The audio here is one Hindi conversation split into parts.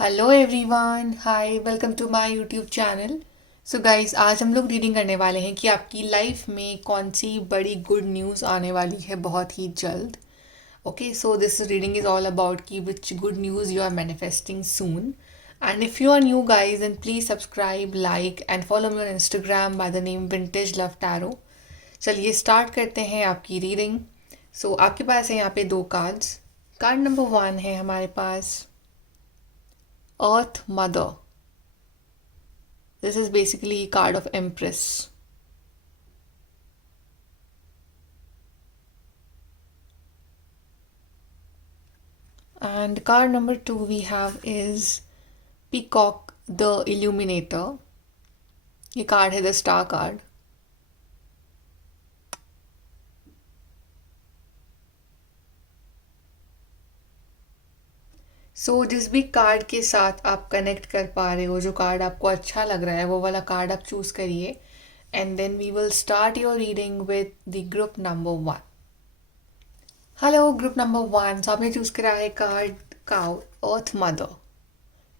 Hello everyone, hi, welcome to my YouTube channel. So guys, आज हम लोग रीडिंग करने वाले हैं कि आपकी लाइफ में कौन सी बड़ी गुड न्यूज़ आने वाली है बहुत ही जल्द। Okay, so this reading is all about कि which good news you are manifesting soon. And if you are new guys then please subscribe, like and follow me on Instagram by the name Vintage Love Tarot. चलिए स्टार्ट करते हैं आपकी रीडिंग। सो आपके पास है यहाँ पे दो कार्ड्स। कार्ड नंबर 1 है हमारे पास अर्थ mother. This is basically a card of Empress. And card number 2 we have is Peacock the Illuminator. ये कार्ड है द स्टार कार्ड। सो जिस भी कार्ड के साथ आप कनेक्ट कर पा रहे हो, जो कार्ड आपको अच्छा लग रहा है, वो वाला कार्ड आप चूज करिए। And then we will start your reading with the group number 1। Hello group number 1, so आपने चूज करा है card cow earth mother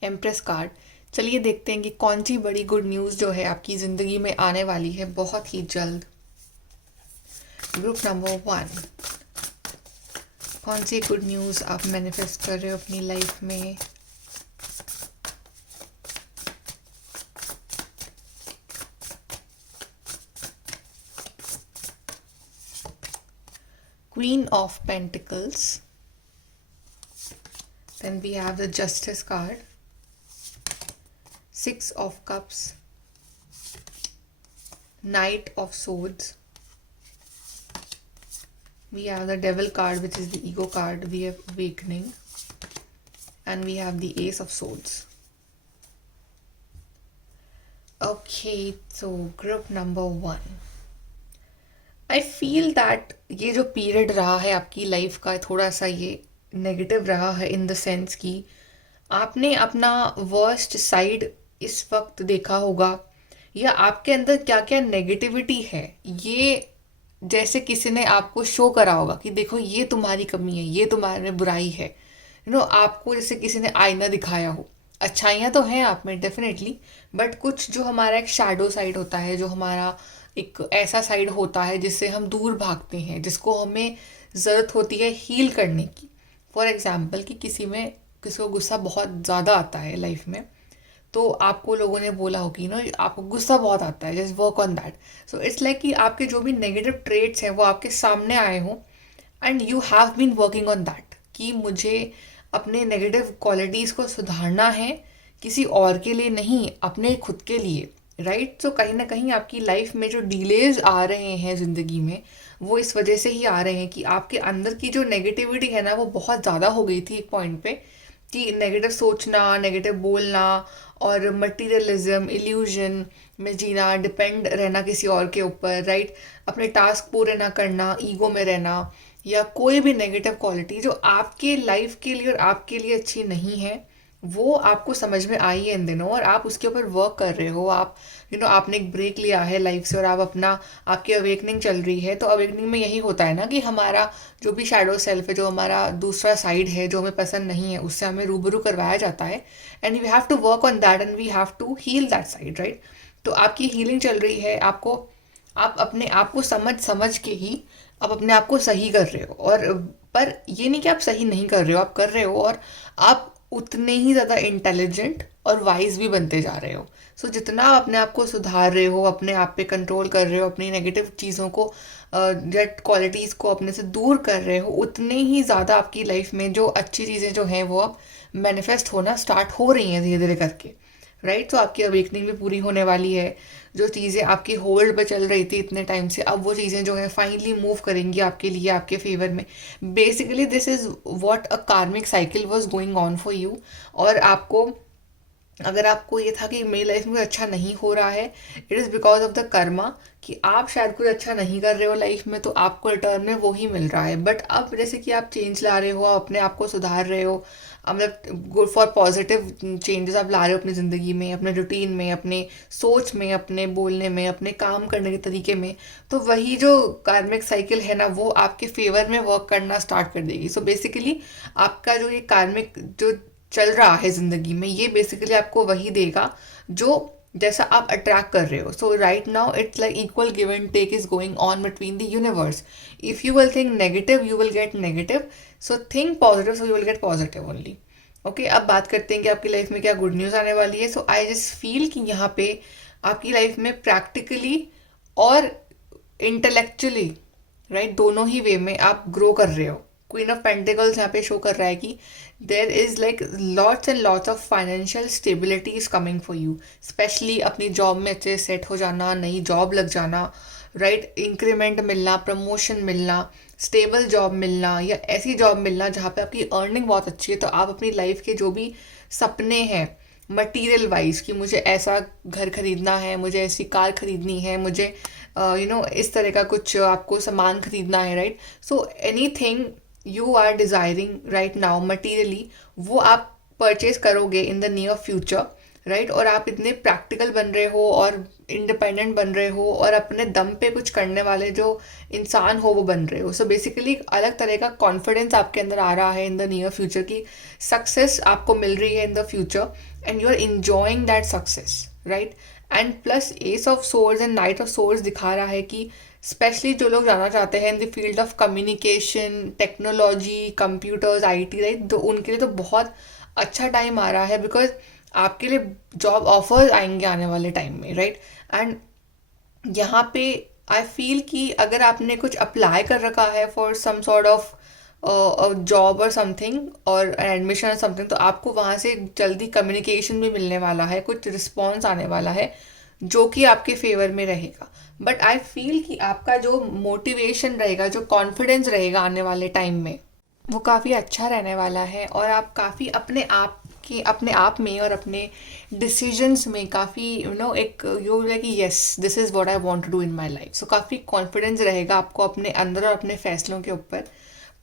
empress card. चलिए देखते हैं कि कौन सी बड़ी गुड न्यूज़ जो है आपकी ज़िंदगी में आने वाली है बहुत ही जल्द। ग्रुप नंबर 1, कौन सी गुड न्यूज़ आप मैनिफेस्ट कर रहे हो अपनी लाइफ में। Queen of Pentacles, then we have the Justice card, Six of Cups, Knight of Swords, we have the Devil card, which is the ego card, we have Awakening, and we have the Ace of Swords. Okay, so group number 1, I feel that ये जो पीरियड रहा है आपकी लाइफ का थोड़ा सा ये नेगेटिव रहा है, इन द सेंस कि आपने अपना वर्स्ट साइड इस वक्त देखा होगा, या आपके अंदर क्या क्या नेगेटिविटी है ये जैसे किसी ने आपको शो करा होगा कि देखो ये तुम्हारी कमी है, ये तुम्हारे में बुराई है। आपको जैसे किसी ने आईना दिखाया हो। अच्छाइयाँ तो हैं आप में डेफिनेटली, बट कुछ जो हमारा एक शैडो साइड होता है, जो हमारा एक ऐसा साइड होता है जिससे हम दूर भागते हैं, जिसको हमें ज़रूरत होती है हील करने की। फॉर एग्ज़ाम्पल कि किसी को गुस्सा बहुत ज़्यादा आता है लाइफ में, तो आपको लोगों ने बोला हो कि आपको गुस्सा बहुत आता है, just work on that. So it's like कि आपके जो भी नेगेटिव ट्रेट्स हैं वो आपके सामने आए हों, and you have been working on that कि मुझे अपने नेगेटिव क्वालिटीज़ को सुधारना है, किसी और के लिए नहीं, अपने खुद के लिए, राइट। सो कहीं ना कहीं आपकी लाइफ में जो डिलेज आ रहे हैं ज़िंदगी में, वो इस वजह से ही आ रहे हैं कि आपके अंदर की जो नेगेटिविटी है ना, वो बहुत ज़्यादा हो गई थी एक पॉइंट पे, कि नेगेटिव सोचना, नेगेटिव बोलना, और मटीरियलिज्म, इल्यूजन में जीना, डिपेंड रहना किसी और के ऊपर, राइट। अपने टास्क पूरे ना करना, ईगो में रहना, या कोई भी नेगेटिव क्वालिटी जो आपके लाइफ के लिए और आपके लिए अच्छी नहीं है, वो आपको समझ में आई है इन दिनों, और आप उसके ऊपर वर्क कर रहे हो। आप आपने एक ब्रेक लिया है लाइफ से, और आप आपकी अवेकनिंग चल रही है। तो अवेकनिंग में यही होता है ना कि हमारा जो भी शैडो सेल्फ है, जो हमारा दूसरा साइड है जो हमें पसंद नहीं है, उससे हमें रूबरू करवाया जाता है, and we have to work on that and we have to heal that side, right. तो आपकी हीलिंग चल रही है। आप अपने आप को समझ समझ के ही आप अपने आप को सही कर रहे हो, और पर ये नहीं कि आप सही नहीं कर रहे हो, आप कर रहे हो, और आप उतने ही ज़्यादा इंटेलिजेंट और वाइज भी बनते जा रहे हो। सो जितना आप अपने आप को सुधार रहे हो, अपने आप पे कंट्रोल कर रहे हो, अपनी नेगेटिव चीज़ों को, जेट क्वालिटीज़ को अपने से दूर कर रहे हो, उतने ही ज़्यादा आपकी लाइफ में जो अच्छी चीज़ें जो हैं वो अब मैनिफेस्ट होना स्टार्ट हो रही हैं धीरे धीरे करके, राइट। तो आपकी अवेकनिंग भी पूरी होने वाली है। जो चीज़ें आपकी होल्ड पे चल रही थी इतने टाइम से, अब वो चीज़ें जो है फाइनली मूव करेंगी आपके लिए, आपके फेवर में। Basically this is what a karmic cycle was going on for you. और अगर आपको ये था कि मेरी लाइफ में अच्छा नहीं हो रहा है, it is because of the Karma, कि आप शायद कुछ अच्छा नहीं कर रहे हो लाइफ में, तो आपको रिटर्न में वो ही मिल रहा है। बट अब जैसे कि आप चेंज ला रहे हो, आप अपने आप को सुधार रहे हो, मतलब गुड फॉर पॉजिटिव चेंजेस आप ला रहे हो अपनी ज़िंदगी में, अपने रूटीन में, अपने सोच में, अपने बोलने में, अपने काम करने के तरीके में, तो वही जो कार्मिक साइकिल है ना, वो आपके फेवर में वर्क करना स्टार्ट कर देगी। सो बेसिकली आपका जो ये कार्मिक जो चल रहा है ज़िंदगी में, ये बेसिकली आपको वही देगा जो जैसा आप अट्रैक्ट कर रहे हो. So right now it's like equal give and take is going on between the universe. If you will think negative you will get negative, so think positive so you will get positive only. Okay, अब बात करते हैं कि आपकी लाइफ में क्या गुड न्यूज़ आने वाली है. सो आई जस्ट फील कि यहाँ पे आपकी लाइफ में प्रैक्टिकली और इंटेलेक्चुअली, राइट, दोनों ही वे में आप ग्रो कर रहे हो. क्वीन ऑफ पेंटिकल्स यहाँ पे शो कर रहा है कि there is like lots and lots of financial stability is coming for you. Specially अपनी जॉब में अच्छे सेट हो जाना, नई जॉब लग जाना, राइट, इंक्रीमेंट मिलना, प्रमोशन मिलना, स्टेबल जॉब मिलना, या ऐसी जॉब मिलना जहाँ पे आपकी अर्निंग बहुत अच्छी है. तो आप अपनी लाइफ के जो भी सपने हैं मटेरियल वाइज, कि मुझे ऐसा घर खरीदना है, मुझे ऐसी कार खरीदनी है, मुझे इस तरह का कुछ आपको सामान खरीदना है, right. So anything you are desiring right now materially, वो आप परचेज करोगे in the near future, right. और आप इतने प्रैक्टिकल बन रहे हो और इंडिपेंडेंट बन रहे हो और अपने दम पे कुछ करने वाले जो इंसान हो वो बन रहे हो. सो बेसिकली एक अलग तरह का कॉन्फिडेंस आपके अंदर आ रहा है इन द नियर फ्यूचर की सक्सेस आपको मिल रही है in the future and you are enjoying that success, right. And plus ace of swords and knight of swords दिखा रहा है कि स्पेशली जो लोग जाना चाहते हैं in the field of communication, technology, computers, IT, right, तो उनके लिए तो बहुत अच्छा टाइम आ रहा है. बिकॉज आपके लिए जॉब ऑफर्स आएंगे आने वाले टाइम में, राइट. एंड यहाँ पे आई फील कि अगर आपने कुछ अप्लाई कर रखा है for some sort of job और समथिंग और एडमिशन और समथिंग, तो आपको वहाँ से जल्दी कम्युनिकेशन भी मिलने वाला है, कुछ रिस्पॉन्स आने वाला है जो कि आपके फेवर में रहेगा. बट आई फील कि आपका जो मोटिवेशन रहेगा, जो कॉन्फिडेंस रहेगा आने वाले टाइम में, वो काफ़ी अच्छा रहने वाला है. और आप काफ़ी अपने आप में और अपने डिसीजंस में काफ़ी एक you like yes this is what I want to do in my life. So काफ़ी कॉन्फिडेंस रहेगा आपको अपने अंदर और अपने फैसलों के ऊपर.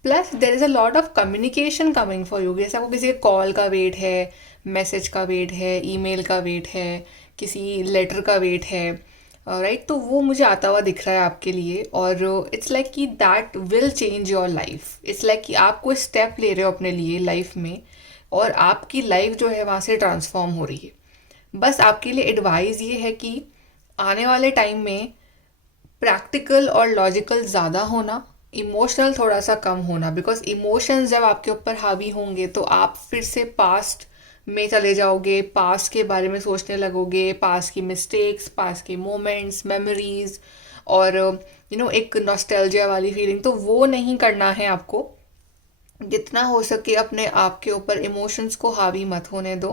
Plus there is a lot of communication coming for you. जैसे आपको किसी के कॉल का वेट है, मैसेज का वेट है, ईमेल का वेट है, किसी लेटर का वेट है, राइट. तो वो मुझे आता हुआ दिख रहा है आपके लिए. और इट्स लाइक कि that will change your life. It's like कि आप कोई स्टेप ले रहे हो अपने लिए लाइफ में और आपकी लाइफ जो है वहाँ से ट्रांसफॉर्म हो रही है. बस आपके लिए एडवाइस ये है कि आने वाले टाइम में प्रैक्टिकल और लॉजिकल ज़्यादा होना, इमोशनल थोड़ा सा कम होना. बिकॉज इमोशंस जब आपके ऊपर हावी होंगे तो आप फिर से पास्ट में चले जाओगे, पास्ट के बारे में सोचने लगोगे, पास्ट की मिस्टेक्स, पास्ट के मोमेंट्स, मेमोरीज, और एक नॉस्टैल्जिया वाली फीलिंग. तो वो नहीं करना है आपको. जितना हो सके अपने आप के ऊपर इमोशंस को हावी मत होने दो.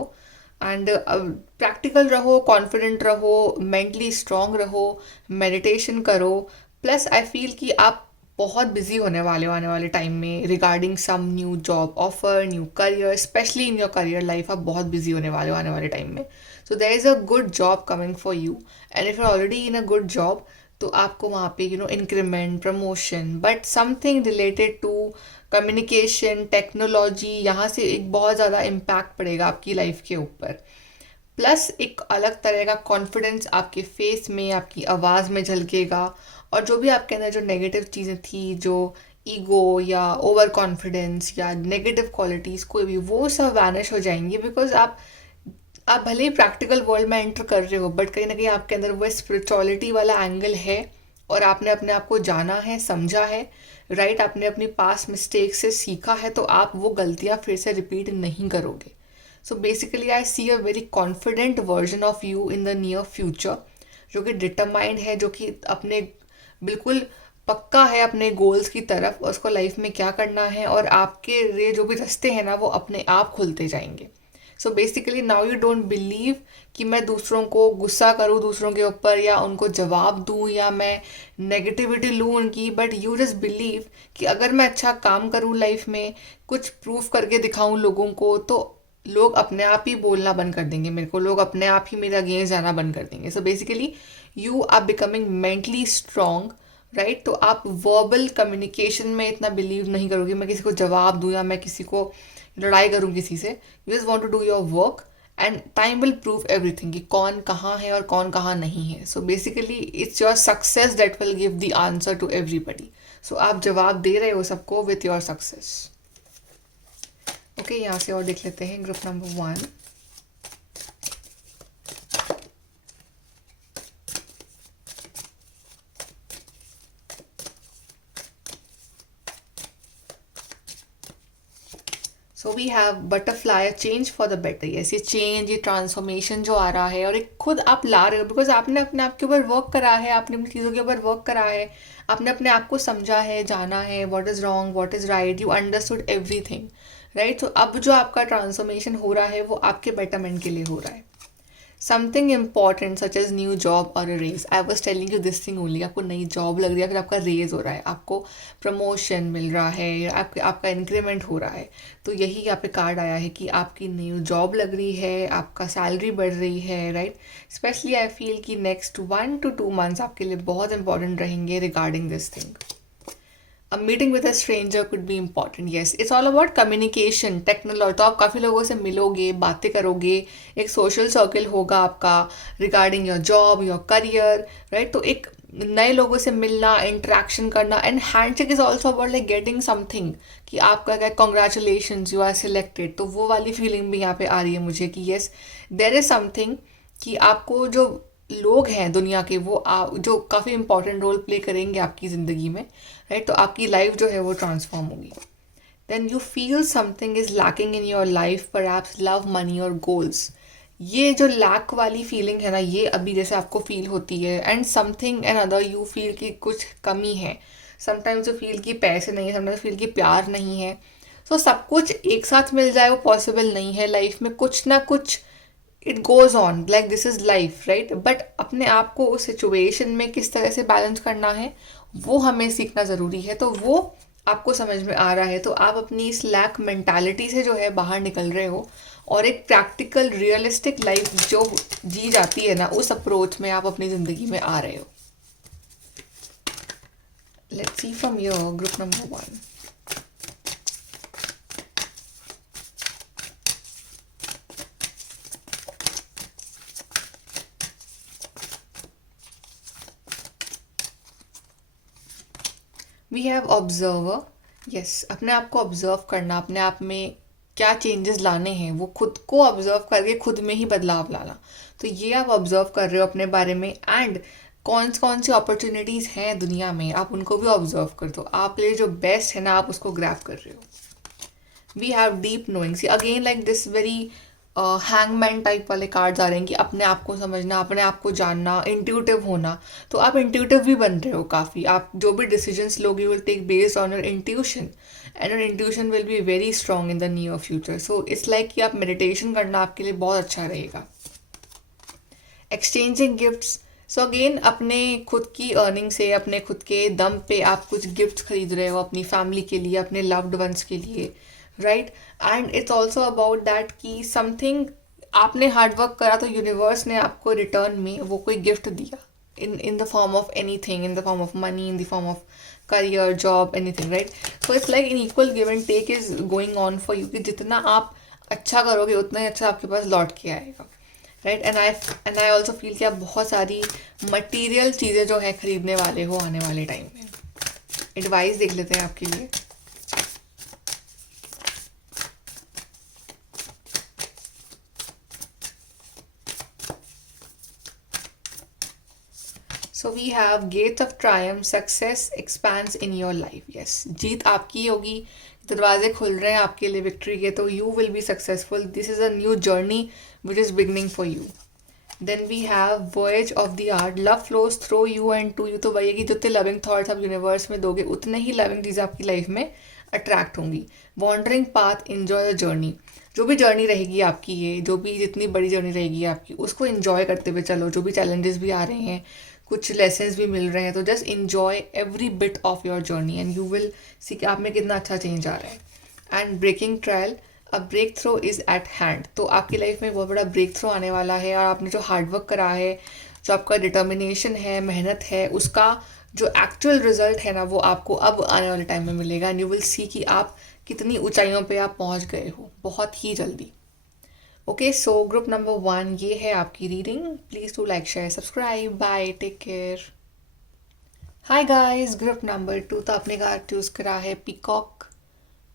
एंड प्रैक्टिकल रहो, कॉन्फिडेंट रहो, मेंटली स्ट्रांग रहो, मेडिटेशन करो. प्लस आई फील कि आप बहुत बिजी होने वाले हो आने वाले टाइम में regarding some new job offer, new career. Specially in your career life आप बहुत बिजी होने वाले हो आने वाले टाइम में. So there is a good job coming for you. And if you already in a good job तो आपको वहाँ पे increment, promotion, but something related to communication, technology, यहाँ से एक बहुत ज़्यादा इम्पैक्ट पड़ेगा आपकी लाइफ के ऊपर. प्लस एक अलग तरह का कॉन्फिडेंस आपके फेस में, आपकी आवाज़ में झलकेगा. और जो भी आपके अंदर जो नेगेटिव चीज़ें थी, जो ईगो या ओवर कॉन्फिडेंस या नेगेटिव क्वालिटीज़ कोई भी, वो सब वैनिश हो जाएंगी. बिकॉज आप भले ही प्रैक्टिकल वर्ल्ड में एंटर कर रहे हो बट कहीं ना कहीं आपके अंदर वो स्पिरिचुअलिटी वाला एंगल है और आपने अपने आप को जाना है, समझा है, राइट. आपने अपनी पास्ट मिस्टेक से सीखा है तो आप वो गलतियाँ फिर से रिपीट नहीं करोगे. So basically I see a very confident version of you in the near future, जो कि डिटरमाइंड है, जो कि अपने बिल्कुल पक्का है अपने गोल्स की तरफ और उसको लाइफ में क्या करना है. और आपके लिए जो भी रास्ते हैं ना वो अपने आप खुलते जाएंगे. So basically now you don't believe कि मैं दूसरों को गुस्सा करूँ दूसरों के ऊपर या उनको जवाब दूँ या मैं नेगेटिविटी लूँ उनकी. बट यू जस्ट बिलीव कि अगर मैं अच्छा काम करूँ लाइफ में, कुछ प्रूफ करके दिखाऊँ लोगों को, तो लोग अपने आप ही बोलना बंद कर देंगे मेरे को, लोग अपने आप ही मेरे अगेंस्ट जाना बंद कर देंगे. So basically you are becoming mentally strong, right. तो आप वर्बल कम्युनिकेशन में इतना बिलीव नहीं करोगे, मैं किसी को जवाब दूँ या मैं किसी को लड़ाई करूँ किसी से. You just want to do your work and time will prove everything कि कौन कहाँ है और कौन कहाँ नहीं है. So basically it's your success that will give the answer to everybody. So आप जवाब दे रहे हो सबको विथ योर सक्सेस. ओके, यहाँ से और देख लेते हैं group number 1। So we have butterfly, change for the better. Yes, ये चेंज, ये ट्रांसफॉर्मेशन जो आ रहा है और एक खुद आप ला रहे हो, बिकॉज आपने अपने आप के ऊपर वर्क करा है, आपने अपनी चीज़ों के ऊपर वर्क करा है, आपने अपने आप को समझा है, जाना है, what is wrong, what is right, you understood everything, right. तो अब जो आपका ट्रांसफॉर्मेशन हो रहा है वो आपके बेटरमेंट के लिए हो रहा है। Something important such as new job और a raise. I was telling you this thing only. आपको नई जॉब लग रही है, फिर आपका रेज हो रहा है, आपको प्रमोशन मिल रहा है, या आपका इंक्रीमेंट हो रहा है। तो यही यहाँ पे कार्ड आया है कि आपकी न्यू जॉब लग रही है, आपका सैलरी बढ़ रही है, राइट। स्पेशली आई फील कि नेक्स्ट 1 to 2 months आपके लिए बहुत इंपॉर्टेंट रहेंगे regarding this thing. A meeting with a stranger could be important. Yes, it's all about communication, technology. तो आप काफ़ी लोगों से मिलोगे, बातें करोगे, एक सोशल सर्कल होगा आपका regarding your job, your career, right. तो एक नए लोगों से मिलना, इंटरेक्शन करना, and handshake is also about like getting something, कि आपका क्या, कॉन्ग्रेचुलेशन, यू आर सिलेक्टेड। तो वो वाली फीलिंग भी यहाँ पे आ रही है मुझे कि येस, देर इज समथिंग, कि आपको जो लोग हैं दुनिया के, वो जो काफ़ी इंपॉर्टेंट रोल प्ले करेंगे आपकी ज़िंदगी में, राइट। तो आपकी लाइफ जो है वो ट्रांसफॉर्म होगी। Then you feel something is lacking in your life, perhaps love, money और गोल्स। ये जो लैक वाली फीलिंग है ना, ये अभी जैसे आपको फील होती है, and something and other you feel कि कुछ कमी है। समटाइम्स यू फील कि पैसे नहीं है, समटाइम्स फील कि प्यार नहीं है। सो सब कुछ एक साथ मिल जाए वो पॉसिबल नहीं है लाइफ में, कुछ ना कुछ it goes on, like this is life, right. But अपने आप को उस सिचुएशन में किस तरह से बैलेंस करना है वो हमें सीखना ज़रूरी है। तो वो आपको समझ में आ रहा है, तो आप अपनी इस लैक मेंटालिटी से जो है बाहर निकल रहे हो, और एक प्रैक्टिकल रियलिस्टिक लाइफ जो जी जाती है ना, उस अप्रोच में आप अपनी ज़िंदगी में आ रहे हो। Let's see from your group number 1। We have observer. Yes, अपने आप को ऑब्जर्व करना, अपने आप में क्या चेंजेस लाने हैं वो खुद को ऑब्जर्व करके खुद में ही बदलाव लाना। तो ये आप ऑब्जर्व कर रहे हो अपने बारे में, एंड कौन कौन सी अपॉर्चुनिटीज़ हैं दुनिया में, आप उनको भी ऑब्जर्व कर दो। आप लिए जो बेस्ट है ना, आप उसको ग्रैब कर रहे हो। We have deep knowing. See again like this very hangman type वाले कार्ड्स आ रहे हैं कि अपने आप को समझना, अपने आप को जानना, इंट्यूटिव होना। तो आप इंट्यूटिव भी बन रहे हो काफ़ी। आप जो भी डिसीजंस लोगे you will take based on your intuition, and your intuition will be very strong in the near future. So it's like कि आप मेडिटेशन करना आपके लिए बहुत अच्छा रहेगा। Exchanging gifts. सो अगेन अपने खुद की अर्निंग से, अपने खुद के दम पे आप कुछ गिफ्ट्स खरीद रहे हो अपनी फैमिली के लिए, अपने लव्ड वंस के लिए, right. And it's also about that कि समथिंग आपने हार्डवर्क करा, तो यूनिवर्स ने आपको रिटर्न में वो कोई गिफ्ट दिया, in the form of anything, in the form of money, in the form of career, job, anything, right. So it's like in equal give and take is going on for you, कि जितना आप अच्छा करोगे उतना ही अच्छा आपके पास लौट के आएगा, right. And I also feel कि आप बहुत सारी मटीरियल चीज़ें जो है खरीदने वाले हो आने वाले टाइम में। एडवाइस देख लेते हैं आपके लिए। So we have get of triumph, success expands in your life. Yes, जीत आपकी होगी, दरवाजे खुल रहे हैं आपके लिए विक्ट्री के, तो you will be successful. This is a new journey which is beginning for you. Then we have voyage of the art, love flows through you and to you. तो वही है कि जितने लविंग थॉट्स आप यूनिवर्स में दोगे उतने ही लविंग चीज़ें आपकी लाइफ में अट्रैक्ट होंगी। Wandering path, enjoy the journey. जो भी जर्नी रहेगी आपकी, ये जो भी जितनी बड़ी जर्नी रहेगी आपकी, उसको इन्जॉय करते हुए चलो। जो भी चैलेंजेस भी आ रहे हैं, कुछ लेसन्स भी मिल रहे हैं, तो just enjoy every bit of your journey and you will see कि आप में कितना अच्छा चेंज आ रहा है। And breaking trial, a breakthrough is at hand. तो आपकी लाइफ में बहुत बड़ा ब्रेक थ्रो आने वाला है, और आपने जो हार्डवर्क करा है, जो आपका डिटर्मिनेशन है, मेहनत है, उसका जो एक्चुअल रिजल्ट है ना, वो आपको अब आने वाले टाइम में मिलेगा। एंड यू विल सी कि आप कितनी ऊंचाइयों पे आप पहुंच गए हो बहुत ही जल्दी। ओके, सो ग्रुप नंबर 1 ये है आपकी reading. Please to like, share, subscribe. Bye, take care. Hi guys, group number 2। तो आपने कार्ड चूज़ करा है peacock,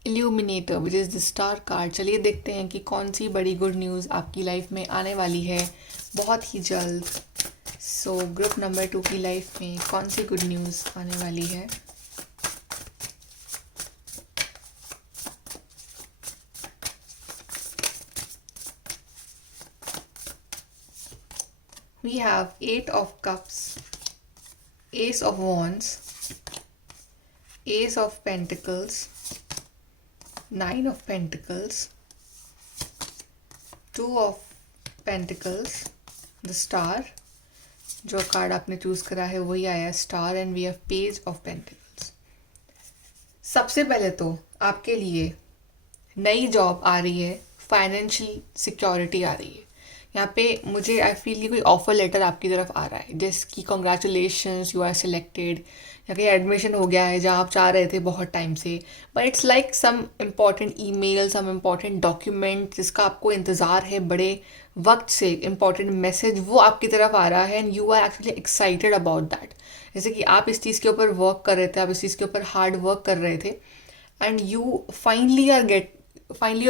illuminator which is the star card. चलिए देखते हैं कि कौन सी बड़ी गुड न्यूज़ आपकी लाइफ में आने वाली है बहुत ही जल्द। सो ग्रुप नंबर 2 की लाइफ में कौन सी गुड न्यूज़ आने वाली है। We have 8 of Cups, Ace of Wands, Ace of Pentacles, 9 of Pentacles, 2 of Pentacles, the Star, जो कार्ड आपने चूज करा है वही आया star, and we have page of pentacles. सबसे पहले तो आपके लिए नई जॉब आ रही है, फाइनेंशियल सिक्योरिटी आ रही है। यहाँ पे मुझे आई फील कि कोई ऑफर लेटर आपकी तरफ आ रहा है जिसकी कॉन्ग्रेचुलेशंस, यू आर सिलेक्टेड, या कहीं एडमिशन हो गया है जहाँ आप चाह रहे थे बहुत टाइम से, but it's like some important email, some important document जिसका आपको इंतज़ार है बड़े वक्त से, इम्पॉर्टेंट मैसेज वो आपकी तरफ आ रहा है and you are actually excited about that. जैसे कि आप इस चीज़ के ऊपर वर्क कर रहे थे, आप इस चीज़ के ऊपर हार्ड वर्क कर रहे थे, and you finally are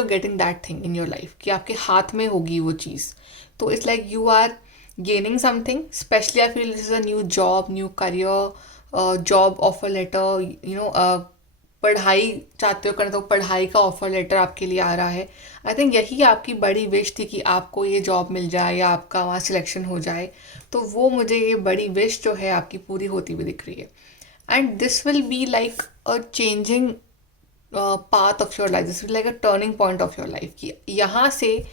getting that thing in your life कि आपके हाथ में होगी वो चीज़। तो it's like you are gaining something, specially I feel this is a new job, new career, job offer letter, पढ़ाई चाहते हो करना तो पढ़ाई का ऑफर लेटर आपके लिए आ रहा है। आई थिंक यही आपकी बड़ी विश थी कि आपको ये जॉब मिल जाए या आपका वहाँ सिलेक्शन हो जाए, तो वो मुझे ये बड़ी विश जो है आपकी पूरी होती हुई दिख रही है। And this will be like a changing path of your life, this will like a turning point of your life कि यहाँ से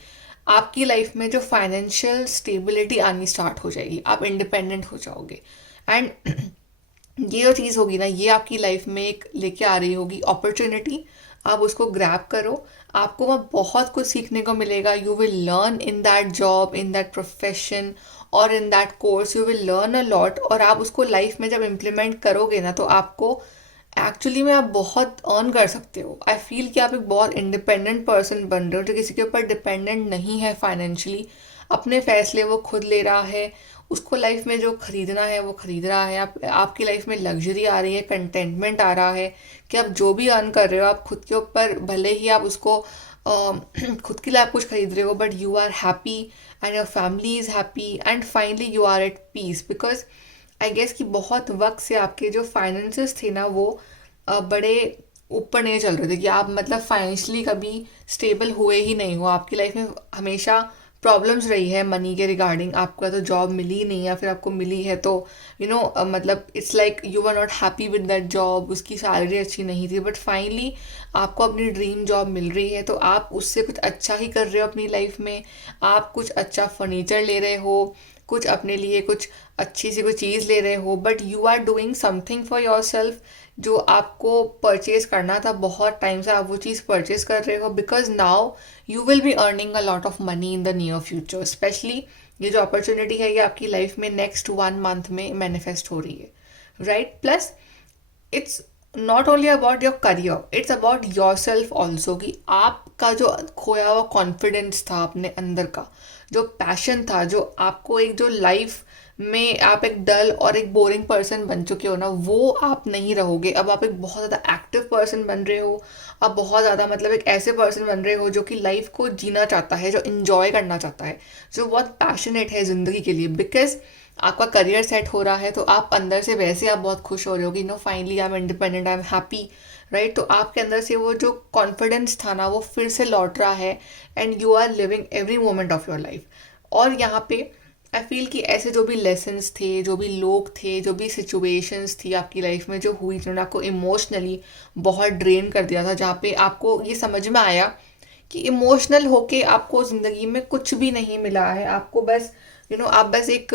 आपकी लाइफ में जो फाइनेंशियल स्टेबिलिटी आनी स्टार्ट हो जाएगी, आप इंडिपेंडेंट हो जाओगे। एंड ये जो चीज़ होगी ना, ये आपकी लाइफ में एक लेके आ रही होगी अपॉर्चुनिटी, आप उसको ग्रैब करो, आपको वहाँ बहुत कुछ सीखने को मिलेगा। You will learn in that job, in that profession और in that course, you will learn a lot, और आप उसको लाइफ में जब इम्प्लीमेंट करोगे ना तो आपको एक्चुअली में आप बहुत अर्न कर सकते हो। आई फील कि आप एक बहुत इंडिपेंडेंट पर्सन बन रहे हो जो किसी के ऊपर डिपेंडेंट नहीं है फाइनेंशियली, अपने फैसले वो खुद ले रहा है, उसको लाइफ में जो खरीदना है वो खरीद रहा है। आपकी लाइफ में लग्जरी आ रही है, कंटेंटमेंट आ रहा है कि आप जो भी अर्न कर रहे हो आप खुद के ऊपर, भले ही आप उसको खुद के लिए आप कुछ खरीद रहे हो, but you are happy and your family is happy and finally you are at peace. Because I guess कि बहुत वक्त से आपके जो फाइनेंसेस थे ना वो बड़े ऊपर नहीं चल रहे थे, कि आप मतलब फाइनेंशियली कभी स्टेबल हुए ही नहीं हो। आपकी लाइफ में हमेशा प्रॉब्लम्स रही है मनी के रिगार्डिंग, आपका तो जॉब मिली नहीं या फिर आपको मिली है तो मतलब it's like you are not happy with that job, उसकी सैलरी अच्छी नहीं थी, बट फाइनली आपको अपनी ड्रीम जॉब मिल रही है तो आप उससे कुछ अच्छा ही कर रहे हो अपनी लाइफ में। आप कुछ अच्छा फर्नीचर ले रहे हो, कुछ अपने लिए कुछ अच्छी सी कोई चीज़ ले रहे हो, but you are doing something for yourself. जो आपको परचेज करना था बहुत टाइम से, आप वो चीज़ परचेज कर रहे हो, because now you will be earning a lot of money in the near future. Specially ये जो अपॉर्चुनिटी है ये आपकी लाइफ में नेक्स्ट 1 मंथ में मैनिफेस्ट हो रही है, right? Plus it's not only about your career, it's about your self also, कि आपका जो खोया हुआ कॉन्फिडेंस था अपने अंदर का, जो पैशन था, जो आपको एक जो लाइफ में आप एक डल और एक बोरिंग पर्सन बन चुके हो ना, वो आप नहीं रहोगे। अब आप एक बहुत ज़्यादा एक्टिव पर्सन बन रहे हो, आप बहुत ज़्यादा मतलब एक ऐसे पर्सन बन रहे हो जो कि लाइफ को जीना चाहता है, जो इन्जॉय करना चाहता है, जो बहुत पैशनेट है ज़िंदगी के लिए। बिकॉज आपका करियर सेट हो रहा है तो आप अंदर से वैसे आप बहुत खुश हो रहे हो कि finally I am independent, I am happy, right? तो आपके अंदर से वो जो कॉन्फिडेंस था ना वो फिर से लौट रहा है and you are living every moment of your life. और यहाँ पे आई फील कि ऐसे जो भी लेसन्स थे, जो भी लोग थे, जो भी सिचुएशंस थी आपकी लाइफ में जो हुई, जिन्होंने आपको इमोशनली बहुत ड्रेन कर दिया था, जहाँ पे आपको ये समझ में आया कि इमोशनल होके आपको ज़िंदगी में कुछ भी नहीं मिला है, आपको बस आप बस एक,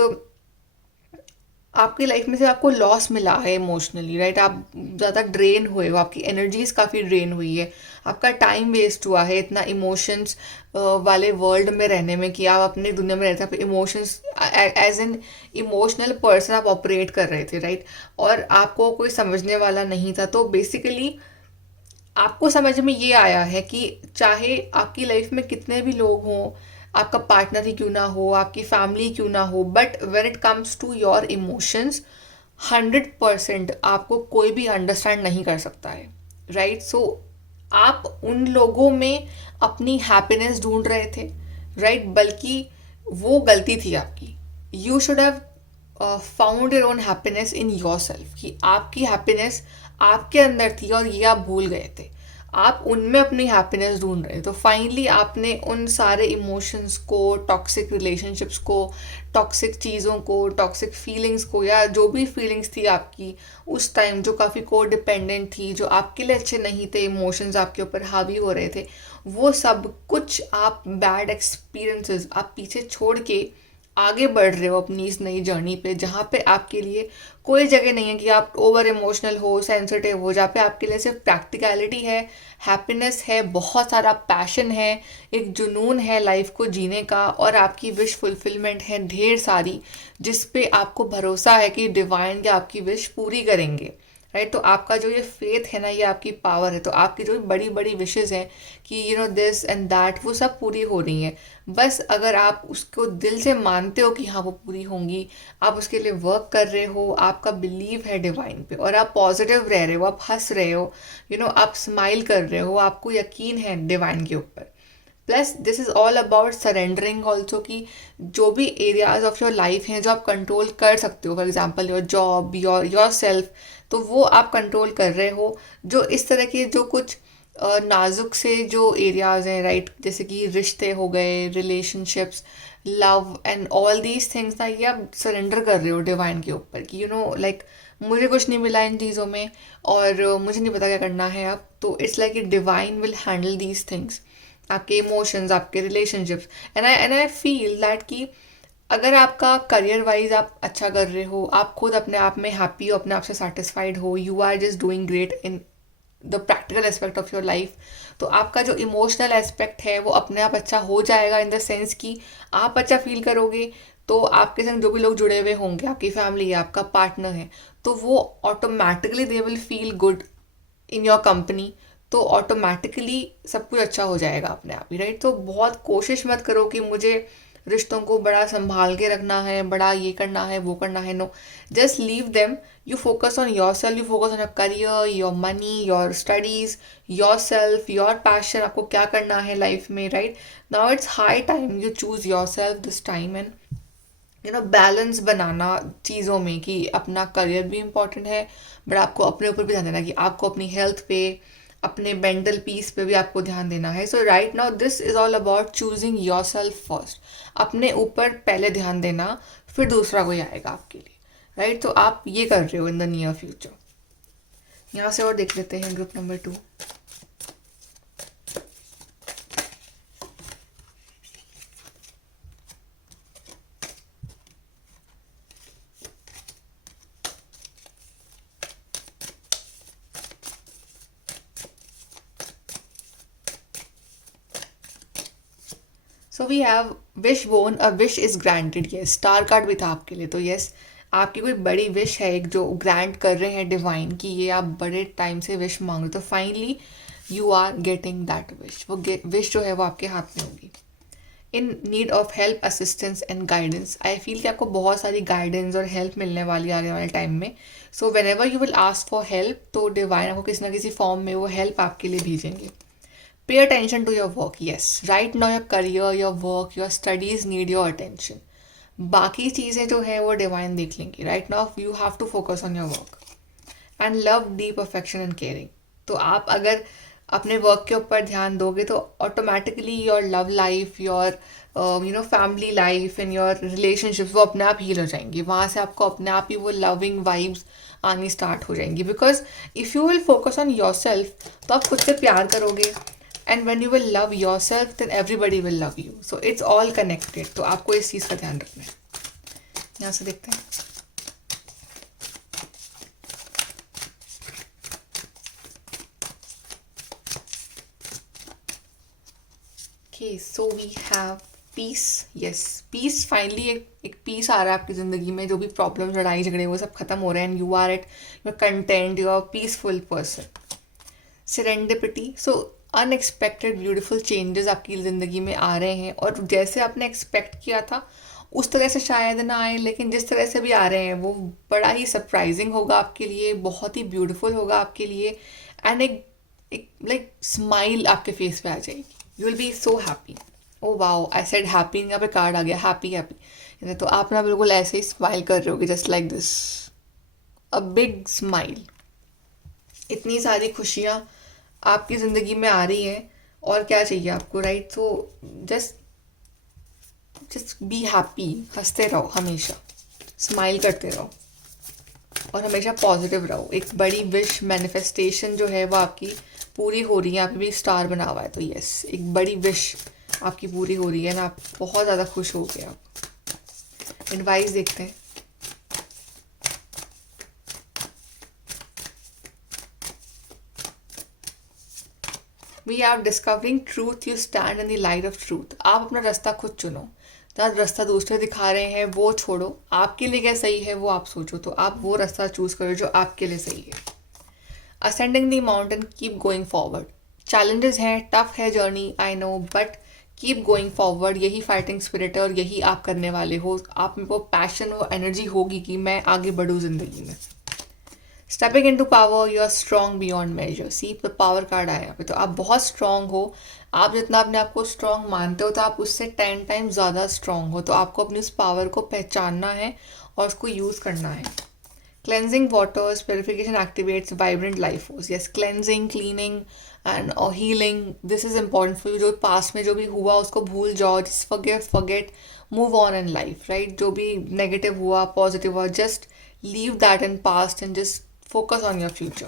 आपकी लाइफ में से आपको लॉस मिला है इमोशनली, राइट? आप ज़्यादा ड्रेन हुए हो, आपकी एनर्जीज काफ़ी ड्रेन हुई है, आपका टाइम वेस्ट हुआ है इतना इमोशंस वाले वर्ल्ड में रहने में, कि आप अपनी दुनिया में रहते हैं emotions as an emotional person आप ऑपरेट कर रहे थे, राइट? और आपको कोई समझने वाला नहीं था। तो बेसिकली आपको समझ में ये आया है कि चाहे आपकी लाइफ में कितने भी लोग हों, आपका पार्टनर ही क्यों ना हो, आपकी फैमिली क्यों ना हो, but when it comes to your emotions 100% आपको कोई भी अंडरस्टैंड नहीं कर सकता है, राइट? सो आप उन लोगों में अपनी हैप्पीनेस ढूंढ रहे थे, राइट? बल्कि वो गलती थी आपकी। You should have found your own happiness in your self, कि आपकी हैप्पीनेस आपके अंदर थी और ये आप भूल गए थे। आप उनमें अपनी हैप्पीनेस ढूंढ रहे, तो फाइनली आपने उन सारे इमोशंस को, टॉक्सिक रिलेशनशिप्स को, टॉक्सिक चीज़ों को, टॉक्सिक फीलिंग्स को, या जो भी फीलिंग्स थी आपकी उस टाइम जो काफ़ी को डिपेंडेंट थी, जो आपके लिए अच्छे नहीं थे, इमोशंस आपके ऊपर हावी हो रहे थे, वो सब कुछ आप बैड एक्सपीरियंसेस आप पीछे छोड़ के आगे बढ़ रहे हो अपनी इस नई जर्नी पे, जहाँ पे आपके लिए कोई जगह नहीं है कि आप ओवर इमोशनल हो, सेंसिटिव हो, जहाँ पे आपके लिए सिर्फ प्रैक्टिकलिटी है, हैप्पीनेस है, बहुत सारा पैशन है, एक जुनून है लाइफ को जीने का, और आपकी विश फुलफिलमेंट है ढेर सारी, जिस पे आपको भरोसा है कि डिवाइन या आपकी विश पूरी करेंगे, राइट? तो आपका जो ये फेथ है ना, ये आपकी पावर है। तो आपकी जो बड़ी बड़ी विशेज़ हैं कि दिस एंड दैट, वो सब पूरी हो रही हैं। बस अगर आप उसको दिल से मानते हो कि हाँ वो पूरी होंगी, आप उसके लिए वर्क कर रहे हो, आपका बिलीव है डिवाइन पे, और आप पॉजिटिव रह रहे हो, आप हंस रहे हो, आप स्माइल कर रहे हो, आपको यकीन है डिवाइन के ऊपर। Plus this is all about surrendering also, कि जो भी एरियाज ऑफ योर लाइफ हैं जो आप कंट्रोल कर सकते हो, for example your job, your self, तो वो आप कंट्रोल कर रहे हो। जो इस तरह के जो कुछ नाजुक से जो एरियाज हैं, राइट, जैसे कि रिश्ते हो गए, relationships, love and all these things ना, ये आप सरेंडर कर रहे हो डिवाइन के ऊपर, कि लाइक मुझे कुछ नहीं मिला इन चीज़ों में, और मुझे नहीं पता क्या करना है अब, तो it's like divine will handle these things, आपके इमोशंस, आपके relationships. And I feel that कि अगर आपका करियर वाइज आप अच्छा कर रहे हो, आप खुद अपने आप में हैप्पी हो, अपने आप से सेटिस्फाइड हो, you are just doing great in the practical aspect of your life, तो आपका जो इमोशनल एस्पेक्ट है वो अपने आप अच्छा हो जाएगा, इन द सेंस कि आप अच्छा फील करोगे, तो आपके संग जो भी लोग जुड़े हुए होंगे, आपकी फैमिली है, आपका पार्टनर है, तो वो automatically they will feel good in your company. तो ऑटोमेटिकली सब कुछ अच्छा हो जाएगा अपने आप ही, राइट? तो बहुत कोशिश मत करो कि मुझे रिश्तों को बड़ा संभाल के रखना है, बड़ा ये करना है, वो करना है। No, just leave them, you focus on yourself, you focus on your career, your money, your studies, yourself, your passion, आपको क्या करना है लाइफ में, right? Now it's high time you choose yourself this time, and balance बनाना चीज़ों में, कि अपना करियर भी इम्पॉर्टेंट है, बट आपको अपने ऊपर भी ध्यान देना, कि आपको अपनी हेल्थ पे, अपने मेंटल पीस पे भी आपको ध्यान देना है। So right now this is all about choosing yourself first, अपने ऊपर पहले ध्यान देना, फिर दूसरा कोई आएगा आपके लिए, राइट? तो आप ये कर रहे हो इन द नियर फ्यूचर। यहाँ से और देख लेते हैं group number 2। So we have wishbone, a wish is granted. Yes, star card भी था आपके लिए, तो यस, आपकी कोई बड़ी विश है एक जो ग्रांट कर रहे हैं डिवाइन, कि ये आप बड़े टाइम से विश मांग रहे हो, तो finally you are getting that wish. वो विश जो है वो आपके हाथ में होगी। In need of help, assistance and guidance, I feel कि आपको बहुत सारी गाइडेंस और हेल्प मिलने वाली आने वाले टाइम में। So when ever you will ask for help, तो डिवाइन आपको किसी ना किसी फॉर्म में वो हेल्प आपके लिए भेजेंगे। Pay attention to your work. Yes, right now your career, your work, your studies need your attention. बाकी चीज़ें जो है वो डिवाइन देख लेंगी। Right now you have to focus on your work and love, deep affection and caring. तो आप अगर अपने वर्क के ऊपर ध्यान दोगे, तो automatically your love life, your family life and your relationships, वो अपने आप हील हो जाएंगी। वहाँ से आपको अपने आप ही वो लविंग वाइब्स आनी स्टार्ट हो जाएंगी, because if you will focus on yourself, तो आप खुद से प्यार करोगे, and when you will love yourself, then everybody will love you. So it's all connected, तो आपको इस चीज़ का ध्यान रखना है। यहाँ से देखते हैं। Okay, so we have peace. Yes, peace, finally एक पीस आ रहा है आपकी ज़िंदगी में। जो भी प्रॉब्लम, लड़ाई झगड़े, वो सब खत्म हो रहे हैं, and you are at you are content, you are peaceful person. Serendipity, so unexpected beautiful changes आपकी ज़िंदगी में आ रहे हैं, और जैसे आपने एक्सपेक्ट किया था उस तरह से शायद ना आए, लेकिन जिस तरह से भी आ रहे हैं वो बड़ा ही सरप्राइजिंग होगा आपके लिए, बहुत ही ब्यूटीफुल होगा आपके लिए, एंड एक एक लाइक स्माइल आपके फेस पे आ जाएगी. You will B so happy. Oh wow, I said happy, यहाँ पे कार्ड आ गया हैप्पी हैप्पी. तो आप ना बिल्कुल ऐसे ही स्माइल कर रहे होगे just like this, a big smile. इतनी सारी खुशियाँ आपकी ज़िंदगी में आ रही हैं, और क्या चाहिए आपको, राइट? तो जस्ट जस्ट बी हैप्पी, हंसते रहो हमेशा, स्माइल करते रहो, और हमेशा पॉजिटिव रहो. एक बड़ी विश मैनिफेस्टेशन जो है वो आपकी पूरी हो रही है. यहाँ पे भी स्टार बना हुआ है, तो यस, एक बड़ी विश आपकी पूरी हो रही है ना. आप बहुत ज़्यादा खुश हो गए. आप एडवाइस देखते हैं. We are discovering truth, you stand in the light of truth. आप अपना रास्ता खुद चुनो. जहाँ रास्ता दूसरे दिखा रहे हैं वो छोड़ो, आपके लिए क्या सही है वो आप सोचो. तो आप वो रास्ता चूज करो जो आपके लिए सही है. Ascending the mountain, keep going forward. Challenges हैं, टफ है journey, I know, but keep going forward. यही फाइटिंग स्पिरिट है और यही आप करने वाले हो. आप में वो पैशन, वो एनर्जी होगी कि मैं आगे बढ़ूँ ज़िंदगी में. Stepping into power, you are strong beyond measure. See the power card आया यहाँ पे. तो आप बहुत स्ट्रॉन्ग हो. आप जितना अपने आप को स्ट्रॉन्ग मानते हो तो आप उससे 10 टाइम्स ज़्यादा स्ट्रॉन्ग हो. तो आपको अपनी उस पावर को पहचानना है और उसको यूज़ करना है. Cleansing waters, purification activates vibrant life force. Yes, cleansing, cleaning and healing, this is important for you. जो पास्ट में जो भी हुआ उसको भूल जाओ. Just forget, move on in life, right? जो भी नेगेटिव हुआ, पॉजिटिव हुआ, just leave that in past and just focus on your future.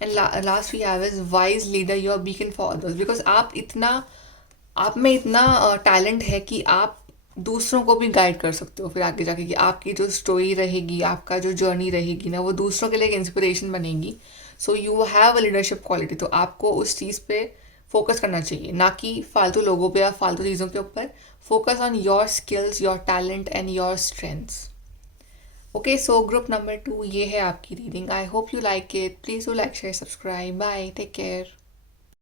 And last we have is wise leader, you are beacon for others. Because आप में इतना टैलेंट है कि आप दूसरों को भी गाइड कर सकते हो फिर आगे जाके, कि आपकी जो स्टोरी रहेगी, आपका जो जर्नी रहेगी ना, वो दूसरों के लिए एक इंस्पिरेशन बनेगी. So you have a leadership quality. तो आपको उस चीज़ पे फोकस करना चाहिए, ना कि फालतू लोगों पे या फालतू चीज़ों के ऊपर. Focus on your skills, your talent and your strengths. Okay, so group number 2 ये है आपकी reading. I hope you like it. Please do like, share, subscribe. Bye, take care.